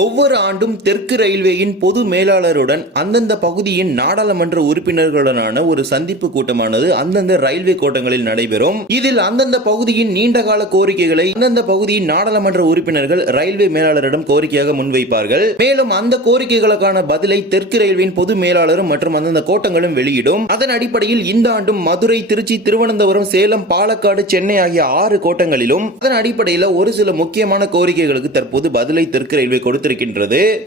ஒவ்வொரு ஆண்டும் தெற்கு ரயில்வேயின் பொது மேலாளருடன் அந்தந்த பகுதியின் நாடாளுமன்ற உறுப்பினர்களுடனான ஒரு சந்திப்பு கூட்டமானது அந்தந்த ரயில்வே கோட்டங்களில் நடைபெறும். இதில் அந்தந்த பகுதியின் நீண்டகால கோரிக்கைகளை அந்தந்த பகுதியின் நாடாளுமன்ற உறுப்பினர்கள் ரயில்வே மேலாளரிடம் கோரிக்கையாக முன்வைப்பார்கள். மேலும் அந்த கோரிக்கைகளுக்கான பதிலை தெற்கு ரயில்வேயின் பொது மேலாளரும் மற்றும் அந்தந்த கோட்டங்களும் வெளியிடும். அதன் அடிப்படையில் இந்த ஆண்டும் மதுரை, திருச்சி, திருவனந்தபுரம், சேலம், பாலக்காடு, சென்னை ஆகிய 6 கோட்டங்களிலும் அதன் அடிப்படையில் ஒரு சில முக்கியமான கோரிக்கைகளுக்கு தற்போது பதிலை தெற்கு ரயில்வே கொடுத்திருக்கின்றது.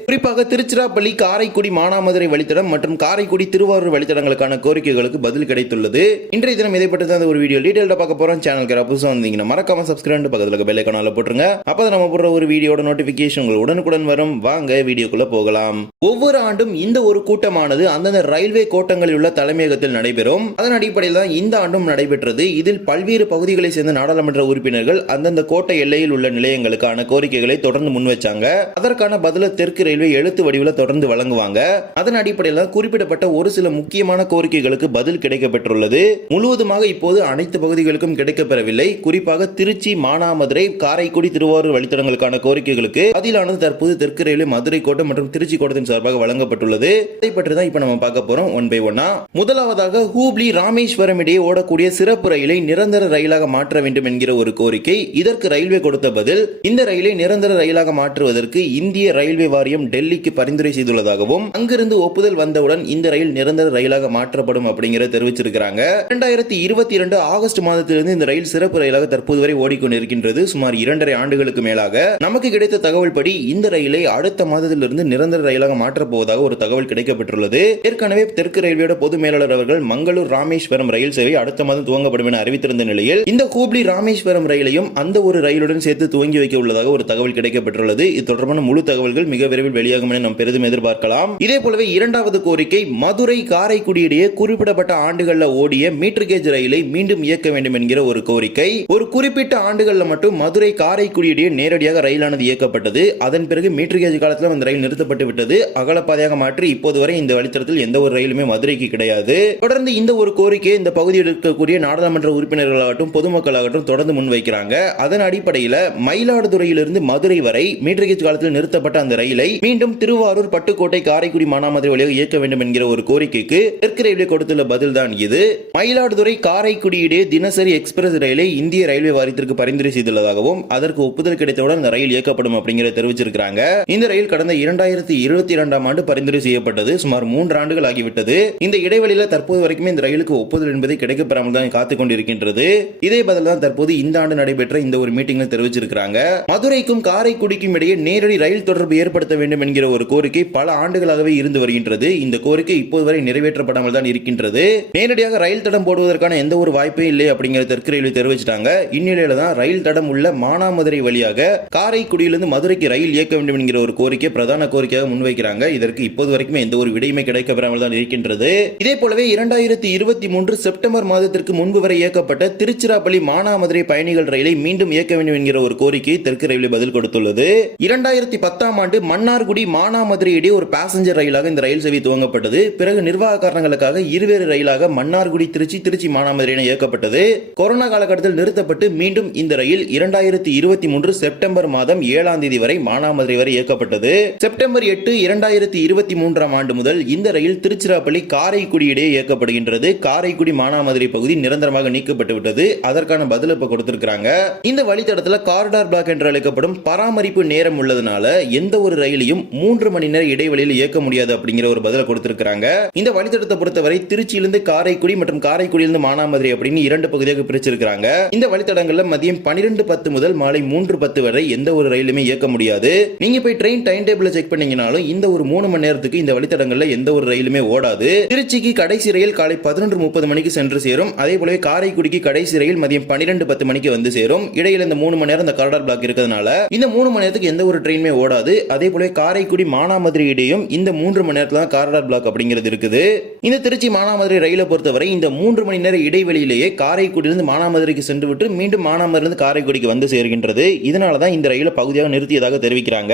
குறிப்பாக திருச்சிராப்பள்ளி, காரைக்குடி, மானாமதுரை வழித்தடம் மற்றும் காரைக்குடி, திருவாரூர் வழித்தடங்களுக்கான கோரிக்கைகளுக்கு பதில் கிடைத்துள்ளது. இன்றைய தினம் இதை பற்றி தான் ஒரு வீடியோ டீடைலா பார்க்க போறோம். சேனலுக்கு புதுசா வந்தீங்கன்னா மறக்காம சப்ஸ்கிரைப் பக்கத்துல பெல் ஐகானை போட்டுருங்க. அப்பதான் நம்ம போடுற ஒரு வீடியோட நோட்டிபிகேஷன் உங்களுக்கு உடனுக்குடன் வரும். வாங்க வீடியோக்குள்ள போகலாம். ஒவ்வொரு ஆண்டும் இந்த ஒரு கூட்டமானது அந்தந்த ரயில்வே கோட்டங்களில் உள்ள தலைமையகத்தில் நடைபெறும். அதன் அடிப்படையில் தான் இந்த ஆண்டும் நடைபெற்றது. இதில் பல்வேறு பகுதிகளை சேர்ந்த நாடாளுமன்ற உறுப்பினர்கள் அந்தந்த கோட்டை எல்லையில் உள்ள நிலையங்களுக்கான கோரிக்கைகளை தொடர்ந்து முன்வச்சாங்க. அதற்கான பதில தெற்கு ரயில்வே எழுத்து வடிவில் தொடர்ந்து வழங்குவாங்க. அதன் அடிப்படையில் குறிப்பிடப்பட்ட ஒரு சில முக்கியமான கோரிக்கைகளுக்கு பதில் கிடைக்கப்பெற்றுள்ளது. முழுவதுமாக இப்போது அனைத்து பகுதிகளுக்கும் கிடைக்கப்பெறவில்லை. குறிப்பாக திருச்சி, மானாமதுரை, காரைக்குடி, திருவாரூர் வழித்தடங்களுக்கான கோரிக்கைகளுக்கு பதிலானது தற்போது தெற்கு ரயில்வே மதுரை கோட்டம் மற்றும் திருச்சி கோட்டத்தின் சார்பாக வழங்கப்பட்டுள்ளது. இதை பற்றி தான் இப்ப நம்ம பார்க்க போறோம் ஒன் பை ஒன்னா. முதலாவதாக ஹூப்ளி, ராமேஸ்வரம் இடையே ஓடக்கூடிய சிறப்பு ரயிலை நிரந்தர ரயிலாக மாற்ற வேண்டும் என்கிற ஒரு கோரிக்கை. இதற்கு ரயில்வே கொடுத்த பதில், இந்த ரயிலை நிரந்தர ரயிலாக மாற்றுவதற்கு இந்திய ரயில்வே வாரியம் டெல்லிக்கு பரிந்துரை செய்துள்ளதாகவும் அங்கிருந்து ஒப்புதல் வந்தவுடன் இந்த ரயில் நிரந்தர ரயிலாக மாற்றப்படும் அப்படிங்கிறத தெரிவிச்சிருக்கிறாங்க. 2022 ஆகஸ்ட் மாதத்திலிருந்து இந்த ரயில் சிறப்பு ரயிலாக தற்போது வரை ஓடிக்கொண்டிருக்கின்றது. சுமார் 2.5 ஆண்டுகளுக்கு மேலாக நமக்கு கிடைத்த தகவல் படி இந்த ரயிலை அடுத்த மாதத்திலிருந்து நிரந்தர ரயிலாக மாற்றப் போவதாக ஒரு தகவல் கிடைக்கப்பட்டுள்ளது. ஏற்கனவே தெற்கு ரயில்வேயோட பொது மேலாளர் அவர்கள் மங்களூர், ராமேஸ்வரம் ரயில் சேவை அடுத்த மாதம் துவங்கப்படும் என அறிவித்திருந்த நிலையில் இந்த ஹூப்ளி, ராமேஸ்வரம் ரயிலையும் அந்த ஒரு ரயிலுடன் சேர்த்து துவங்கி வைக்க உள்ளதாக ஒரு தகவல் கிடைக்கப்பட்டுள்ளது. இது தொடர்பான முழு தகவல்கள் மிக விரைவில் வெளியாகும் என நாம் பெரிதும் எதிர்பார்க்கலாம். இதே போலவே இரண்டாவது கோரிக்கை, மதுரை, காரைக்குடி இடையே குறிப்பிடப்பட்ட ஆண்டுகளில் ஓடிய மீட்டர் கேஜ் ரயிலை மீண்டும் இயக்க வேண்டும் என்கிற ஒரு கோரிக்கை. ஒரு குறிப்பிட்ட ஆண்டுகளில் மட்டும் மதுரை, காரைக்குடி இடையே நேரடியாக ரயிலானது இயக்கப்பட்டது. அதன் பிறகு மீட்டர் கேஜ் காலத்தில் அந்த ரயில் நிறுத்தப்பட்டு விட்டது. அகலப்பாதையாக மாற்றி இப்போது வரை இந்த வழித்தடத்தில் எந்த ஒரு ரயிலுமே மதுரைக்கு கிடையாது. தொடர்ந்து இந்த ஒரு கோரிக்கையை இந்த பகுதியில் இருக்கக்கூடிய நாடாளுமன்ற உறுப்பினர்களாகட்டும் பொதுமக்களாகட்டும் தொடர்ந்து முன்வைக்கிறாங்க. அதன் அடிப்படையில் மயிலாடுதுறையிலிருந்து மதுரை வரை மீட்டர் கேஜ் காலத்தில் நிறுத்தப்பட்ட அந்த ரயிலை மீண்டும் திருவாரூர், பட்டுக்கோட்டை, காரைக்குடி, மானாமதுரை வழியாக இயக்க வேண்டும் என்கிற ஒரு கோரிக்கைக்கு தெற்கு ரயில்வே கொடுத்துள்ள பதில் தான் இது. மயிலாடுதுறை, காரைக்குடி இடையே தினசரி எக்ஸ்பிரஸ் ரயிலை இந்திய ரயில்வே வாரியத்திற்கு பரிந்துரை செய்துள்ளதாகவும் அதற்கு ஒப்புதல் கிடைத்தவுடன் அந்த ரயில் இயக்கப்படும் அப்படிங்கிறத தெரிவிச்சிருக்காங்க. இந்த ரயில் கடந்த 2022 ஆண்டு பரிந்துரை செய்யப்பட்டது. சுமார் 3 ஆண்டுகள் ஆகிவிட்டது. இந்த இடைவெளியில் தற்போது வரைக்கும் இந்த ரயிலுக்கு ஒப்புதல் என்பதை கிடைக்கப்பெறாமல் தான் காத்துக் கொண்டிருக்கின்றது. இதே பதில் தான் தற்போது இந்த ஆண்டு நடைபெற்ற இந்த ஒரு மீட்டிங்கில் தெரிவிச்சிருக்காங்க. மதுரைக்கும் காரைக்குடிக்கும் இடையே நேரடி ரயில் தொடர்பு ஏற்படுத்த வேண்டும் என்கிற ஒரு கோரிக்கை பல ஆண்டுகளாகவே இருந்து வருகின்றது. இந்த கோரிக்கை இப்போது வரை நிறைவேற்றப்படாமல் தான் இருக்கின்றது. நேரடியாக ரயில் தடம் போடுவதற்கான எந்த ஒரு வாய்ப்பே இல்லை அப்படிங்கிற தெற்கு ரயில்வே தெரிவிச்சிட்டாங்க. இந்நிலையில தான் ரயில் தடம் உள்ள மானாமதுரை வழியாக காரைக்குடியிலிருந்து மதுரைக்கு ரயில் இயக்க வேண்டும் என்கிற ஒரு கோரிக்கை பிரதான கோரிக்கையாக முன்வைக்கிறாங்க. இதற்கு இப்போது வரைக்கும் எந்த ஒரு விடையுமே கிடைக்கப்பெறாமல் தான் இருக்கின்றது. இதே போலவே 2023 செப்டம்பர் மாதத்திற்கு முன்பு வரை இயக்கப்பட்ட திருச்சிராப்பள்ளி, மானாமதுரை பயணிகள் ரயிலை மீண்டும் இயக்க வேண்டும் என்கிற ஒரு கோரிக்கை தெற்கு ரயில்வே பதில் கொடுத்துள்ளது. 2010 ஆண்டு மன்னார்குடி, மானாமதுரை இடையே ஒரு பாசஞ்சர் ரயிலாக இந்த ரயில் சேவை துவங்கப்பட்டது. பிறகு நிர்வாக காரணங்களுக்காக இருவேறு ரயிலாக மன்னார்குடி, திருச்சி, திருச்சி, மானாமதுரை என இயக்கப்பட்டது. கொரோனா காலகட்டத்தில் நிறுத்தப்பட்டு மீண்டும் இந்த ரயில் 2023 செப்டம்பர் மாதம் 7ஆம் தேதி வரை மானாமதுரை வரை இயக்கப்பட்டது. செப்டம்பர் 8, 2023 ஆண்டு முதல் இந்த ரயில் திருச்சிராப்பள்ளி, காரைக்குடி இடையே இயக்கப்படுகின்றது. காரைக்குடி, மானாமதுரை பகுதி நிரந்தரமாக நீக்கப்பட்டு விட்டது. அதற்கான பதில் இப்ப கொடுத்திருக்காங்க. இந்த வழித்தடத்தில் காரிடார் பிளாக் என்று அழைக்கப்படும் பராமரிப்பு நேரம் உள்ளதனால எந்த ஒரு ரயிலையும் 3 மணி நேர இடைவெளியில் இயக்க முடியாது அப்படிங்கிற ஒரு பதில கொடுத்திருக்காங்க. இந்த வழித்தடத்தை பொறுத்தவரை திருச்சியிலிருந்து காரைக்குடி மற்றும் காரைக்குடியிலிருந்து மானாமதுரை அப்படின்னு 2 பகுதியாக பிரிச்சிருக்காங்க. இந்த வழித்தடங்கள்ல மதியம் 12:10 முதல் மாலை 3:10 வரை எந்த ஒரு ரயிலுமே இயக்க முடியாது. நீங்க போய் ட்ரெயின் டைம் டேபிள் செக் பண்ணீங்கனாலும் இந்த ஒரு 3 மணி நேரத்துக்கு இந்த வழித்தடங்கள்ல எந்த ஒரு ரயிலுமே ஓடாது. திருச்சிக்கு கடைசி ரயில் காலை 11:30 மணிக்கு சென்று சேரும். அதே போலவே காரைக்குடிக்கு கடைசி ரயில் மதியம் 12:10 மணிக்கு வந்து சேரும். இடையில இந்த 3 மணி நேரம் இந்த காரிடார் பிளாக் இருக்கிறதுனால இந்த 3 மணி நேரத்துக்கு எந்த ஒரு ட்ரெயினுமே ஓடாது. அதே போல காரைக்குடி, மானாமதுரை இடையும் இந்த 3 மணி நேரத்துல காரிடார் பிளாக் அப்படிங்கிறது இருக்குது. இந்த திருச்சி, மானாமதுரை ரயிலை பொறுத்தவரை இந்த 3 மணி நேர இடைவெளியிலேயே காரைக்குடியிலிருந்து மானாமதுரைக்கு சென்று விட்டு மீண்டும் மானாமதுரையிலிருந்து காரைக்குடிக்கு வந்து சேர்கின்றது. இதனால தான் இந்த ரயிலை பகுதியாக நிறுத்தியதாக தெரிவிக்கிறாங்க.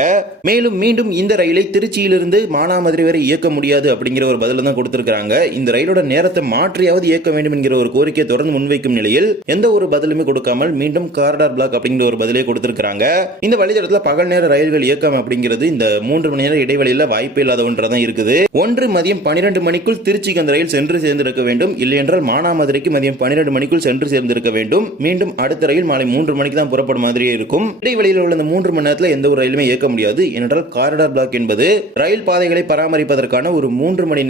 மேலும் மீண்டும் இந்த ரயிலை திருச்சியிலிருந்து மானாமதுரை வரை இயக்க முடியாது அப்படிங்கிற ஒரு பதில தான் கொடுத்திருக்காங்க. இந்த ரயிலோட நேரத்தை மாற்றியாவது இயக்க வேண்டும் என்கிற ஒரு கோரிக்கையை தொடர்ந்து முன்வைக்கும் நிலையில் எந்த ஒரு பதிலுமே கொடுக்காமல் மீண்டும் காரிடார் பிளாக் அப்படிங்கிற ஒரு பதிலை கொடுத்திருக்காங்க. இந்த வழித்தடத்தில் பகல் நேர ரயில்கள் இயக்க இயக்கம் அப்படிங்கிறது இந்த 3 மணி நேர இடைவெளியில வாய்ப்பே இல்லாத ஒன்றாதான் இருக்குது. ஒன்று மதியம் 12 மணிக்குள் திருச்சிக்கு அந்த ரயில் சென்று சேர்ந்திருக்க வேண்டும். இல்லை என்றால் மானாமதுரைக்கு மதியம் 12 மணிக்குள் சென்று சேர்ந்திருக்க வேண்டும். மீண்டும் அடுத்த ரயில் மாலை 3 மணிக்கு தான் புறப்படும் மாதிரியே இருக்கும். இடைவெளியில் உள்ள இந்த 3 மணி நேரத்தில் எந்த ஒரு ரயிலுமே இயக்க முடியாது. ஏனென்றால் காரிடார் பிளாக் என்பது ரயில் பாதைகளை பராமரிப்பதற்கான ஒரு 3 மணி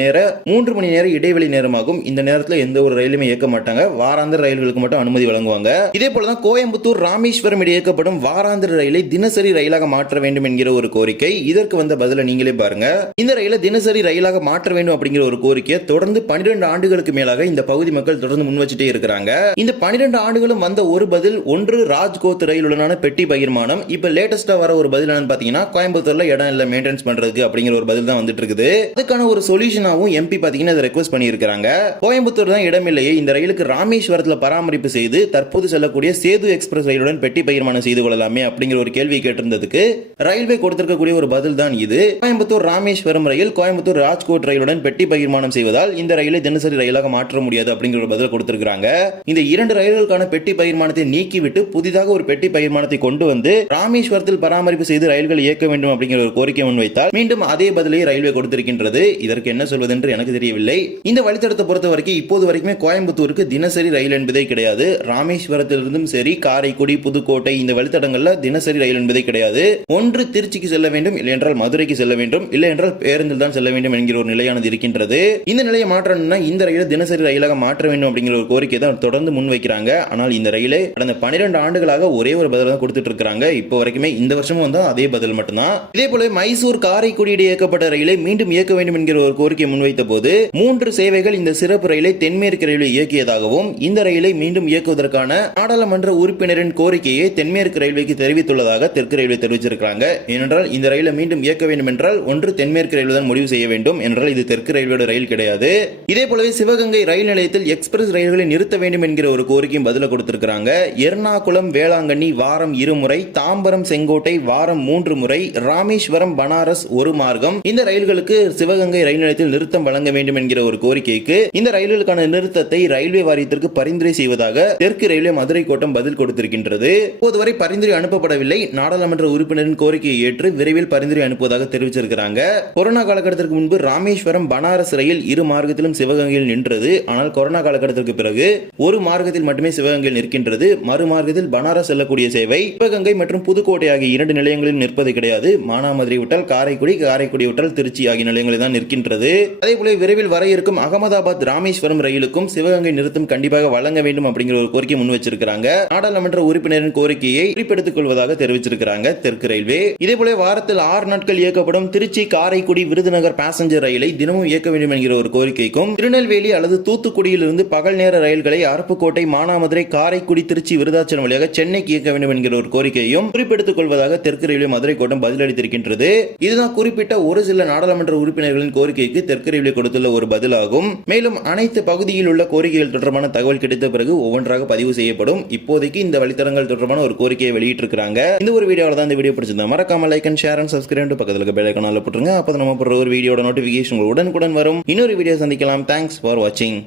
நேர இடைவெளி நேரமாகும். இந்த நேரத்தில் எந்த ஒரு ரயிலுமே இயக்க மாட்டாங்க. வாராந்திர ரயில்களுக்கு மட்டும் அனுமதி வழங்குவாங்க. இதே போலதான் கோயம்புத்தூர் ராமேஸ்வரம் இடையே இயக்கப்படும் வாராந்திர ரயிலை தினசரி ரயிலாக மாற்ற வேண்டும் என்கிற ஒரு கோரிக்கை. இதற்கு வந்த பதில நீங்களே பாருங்க. இந்த ரயிலை தினசரி ரயிலாக மாற்ற வேண்டும் அப்படிங்கிற ஒரு கோரிக்கையை தொடர்ந்து 12 ஆண்டுகளுக்கு மேலாக இந்த பகுதி மக்கள் தொடர்ந்து முன்வச்சிட்டே இருக்கிறாங்க. இந்த 12 ஆண்டுகளும் வந்த ஒரு பதில் ஒன்று ராஜ்கோட் ரயிலுடனான பெட்டி பகிர்மானம். இப்ப லேட்டஸ்டா வர ஒரு பதில் என்னன்னு பாத்தீங்கன்னா கோயம்புத்தூர்ல இடம் இல்ல மெயின்டெனன்ஸ் பண்றதுக்கு அப்படிங்கிற ஒரு பதில் தான் வந்துட்டு இருக்குது. அதுக்கான ஒரு சொல்யூஷனாவும் எம்பி பாத்தீங்கன்னா அதை ரெக்வெஸ்ட் பண்ணியிருக்காங்க. கோயம்புத்தூர் தான் இடம் இல்லையே, இந்த ரயிலுக்கு ராமேஸ்வரத்தில் பராமரிப்பு செய்து தற்போது செல்லக்கூடிய சேது எக்ஸ்பிரஸ் ரயிலுடன் பெட்டி பகிர்மானம் செய்து கொள்ளலாமே அப்படிங்கிற ஒரு கேள்வி கேட்டிருந்ததுக்கு ரயில்வே கொடுத்திருக்கக்கூடிய ஒரு பதில் தான் இது. கோயம்புத்தூர் ராமேஸ்வரம் ரயில் கோயம்புத்தூர் ராஜ்கோட் ரயிலுடன் பெட்டி பகிர்மானம் செய்வதால் இந்த ரயிலை தினசரி ரயிலாக மாற்ற முடியாது அப்படிங்கிற ஒரு பதில் கொடுத்திருக்காங்க. இந்த 2 ரயில்களுக்கான பெட்டி பகிர்மானத்தை நீக்கிவிட்டு புதிதாக ஒரு பெட்டி பகிர்மானத்தை கொண்டு வந்து ராமேஸ்வரத்தில் பராமரிப்பு செய்து ரயில்கள் இயக்க வேண்டும் அப்படிங்கிற ஒரு கோரிக்கை முன்வைத்தால் மீண்டும் அதே பதிலை ரயில்வே கொடுத்திருக்கின்றது. இதற்கு என்ன சொல்வது என்று எனக்கு தெரியவில்லை. இந்த வழித்தடத்தை பொறுத்த வரைக்கும் இப்போது வரைக்குமே கோயம்புத்தூருக்கு தினசரி ரயில் என்பதே கிடையாது. ராமேஸ்வரத்திலிருந்தும் சரி காரைக்குடி புதுக்கோட்டை இந்த வழித்தடங்கள்ல தினசரி ரயில் என்பதே கிடையாது. ஒன்று திருச்சிக்கு செல்ல வேண்டும், இல்லை என்றால் மதுரைக்கு செல்ல வேண்டும், இல்லை என்றால் பேருந்தில் தான் செல்ல வேண்டும் என்கிற ஒரு நிலையானது இருக்கின்றது. இந்த நிலையை மாற்றணும்னா இந்த ரயிலை தினசரி ரயிலாக மாற்ற வேண்டும் அப்படிங்கிற ஒரு கோரிக்கை தான் தொடர்ந்து முன்வைக்கிறாங்க. ஆனால் இந்த ரயிலை கடந்த 12 ஆண்டுகளாக ஒரே ஒரு பதில் தான் கொடுத்துட்டு இருக்காங்க. இப்போ வரைக்குமே இந்த வருஷமும் வந்து அதே பதில் மட்டும்தான். இதே போல மைசூர் காரைக்குடி இடையே இயக்கப்பட்ட ரயிலை மீண்டும் இயக்க வேண்டும் என்கிற ஒரு கோரிக்கை முன்வைத்த போது 3 சேவைகள் இந்த சிறப்பு ரயிலை தென்மேற்கு ரயில்வே இயக்கியதாகவும் இந்த ரயிலை மீண்டும் இயக்குவதற்கான நாடாளுமன்ற உறுப்பினரின் கோரிக்கையை தென்மேற்கு ரயில்வேக்கு தெரிவித்துள்ளதாக தெற்கு ரயில்வே தெரிவிச்சிருக்காங்க. ஏனென்றால் இந்த ரயிலை மீண்டும் இயக்க வேண்டும் என்றால் ஒன்று தென்மேற்கு ரயில்வே தான் முடிவு செய்ய வேண்டும் என்றால் இது தெற்கு ரயில்வேயோட ரயில் கிடையாது. இதே போலவே சிவகங்கை ரயில் நிலையத்தில் எக்ஸ்பிரஸ் ரயில்களை நிறுத்த வேண்டும் என்கிற ஒரு கோரிக்கையும் பதில கொடுத்திருக்காங்க. எர்ணாகுளம் வேளாங்கண்ணி வாரம் 2 முறை, தாம்பரம் செங்கோட்டை வாரம் 3 முறை, ராமேஸ்வரம் பனாரஸ் ஒரு மார்க்கம் இந்த ரயில்களுக்கு சிவகங்கை ரயில் நிலையத்தில் நிறுத்தம் வழங்க வேண்டும் என்கிற ஒரு கோரிக்கைக்கு இந்த ரயில்களுக்கான நிறுத்தத்தை ரயில்வே வாரியத்திற்கு பரிந்துரை செய்வதாக தெற்கு ரயில்வே மதுரை கோட்டம் பதில் கொடுத்திருக்கின்றது. இப்போதுவரை பரிந்துரை அனுப்பப்படவில்லை. நாடாளுமன்ற உறுப்பினரின் கோரிக்கையை ஏற்று விரைவில் பரிந்துரை அனுப்புவதாக தெரிவிச்சிருக்கிறாங்க. கொரோனா காலகட்டத்திற்கு முன்பு ராமேஸ்வரம் பனாரஸ் ரயில் 2 மார்க்கத்திலும் சிவகங்கையில் நின்றது. ஆனால் கொரோனா காலகட்டத்திற்கு பிறகு ஒரு மார்க்கத்தில் மட்டுமே சிவகங்கையில் நிற்கின்றது. மறு மார்க்கத்தில் பனாரஸ் செல்லக்கூடிய சேவை சிவகங்கை மற்றும் புதுக்கோட்டை ஆகிய 2 நிலையங்களில் நிற்பது கிடையாது. மானாமதுரை விட்டால் காரைக்குடி, காரைக்குடி விட்டால் திருச்சி ஆகிய நிலையங்களில் தான் நிற்கின்றது. அதே போல விரைவில் வர இருக்கும் அகமதாபாத் ராமேஸ்வரம் ரயிலுக்கும் சிவகங்கை நிறுத்தம் கண்டிப்பாக வழங்க வேண்டும் அப்படிங்கிற ஒரு கோரிக்கை முன் வச்சிருக்காங்க. நாடாளுமன்ற உறுப்பினரின் கோரிக்கையை குறிப்பெடுத்துக் கொள்வதாக தெரிவிச்சிருக்காங்க தெற்கு ரயில்வே. இதே போல வாரத்தில் 6 நாட்கள் இயக்கப்படும் திருச்சி காரைக்குடி விருதுநகர் பாசஞ்சர் ரயிலை தினமும் இயக்க வேண்டும் என்கிற ஒரு கோரிக்கைக்கும் திருநெல்வேலி அல்லது தூத்துக்குடியில் இருந்து பகல் நேர ரயில்களை அருப்புக்கோட்டை மானாமதுரை காரைக்குடி திருச்சி விருதாச்சலம் வழியாக சென்னைக்கு இயக்க வேண்டும் என்கிற ஒரு கோரிக்கையும் குறிப்பெடுத்துக் கொள்வதாக தெற்கு ரயில்வே மதுரை கோட்டம் பதிலளித்திருக்கின்றது. இதுதான் குறிப்பிட்ட ஒரு சில நாடாளுமன்ற உறுப்பினர்களின் கோரிக்கைக்கு தெற்கு ரயில்வே கொடுத்துள்ள ஒரு பதிலாகும். மேலும் அனைத்து பகுதியில் உள்ள கோரிக்கைகள் தொடர்பான தகவல் கிடைத்த பிறகு ஒவ்வொன்றாக பதிவு செய்யப்படும். இப்போதைக்கு இந்த வழித்தடங்கள் தொடர்பான ஒரு கோரிக்கையை வெளியிட்டிருக்காங்க. இந்த ஒரு வீடியோவில் தான் இந்த வீடியோ பிடிச்சிருந்தா மறக்காம like and share and subscribe பக்கத்தில் இருக்க பெல் ஐகானை போட்டுருங்க. அப்போ நம்ம போடுற ஒரு வீடியோட நோட்டிபிகேஷன் உடனுக்குடன் வரும். இன்னொரு வீடியோ சந்திக்கலாம். தேங்க்ஸ் ஃபார் வாட்சிங்.